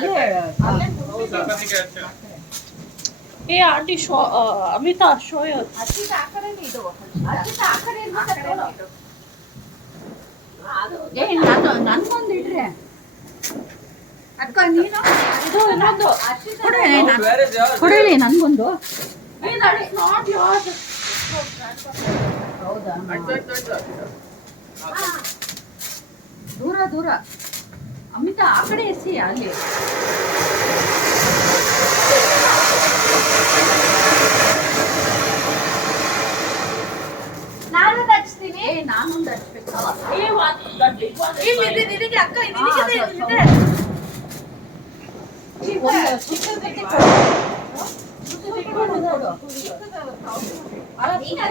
ಅಲ್ಲೇ ಏ aunty show Amita show ಅಚ್ಚಿತ ಆ ಕಡೆನೇ ಇದು ಅಚ್ಚಿತ ಆ ಕಡೆ ಇಡು ಏ ನನ್ಗೊಂದು ಇಡ್ರೆ ಅಕ್ಕ ನೀನು ಇದು ಇನ್ನೊಂದು ಕೊಡಲಿ ನನ್ಗೊಂದು ನಾಟ್ ಯೋರ್ಸ್ ಹೌದಾ ದೂರ ದೂರ ಅಮಿತಾ ಆ ಕಡೆ ಎಸಿ ಅಲ್ಲಿ ನಾನು ಹಚ್ತೀನಿ ನಾನು ಹಚ್ಬೇಕು ನಿನಗೆ ಅಕ್ಕ ಸುತ್ತ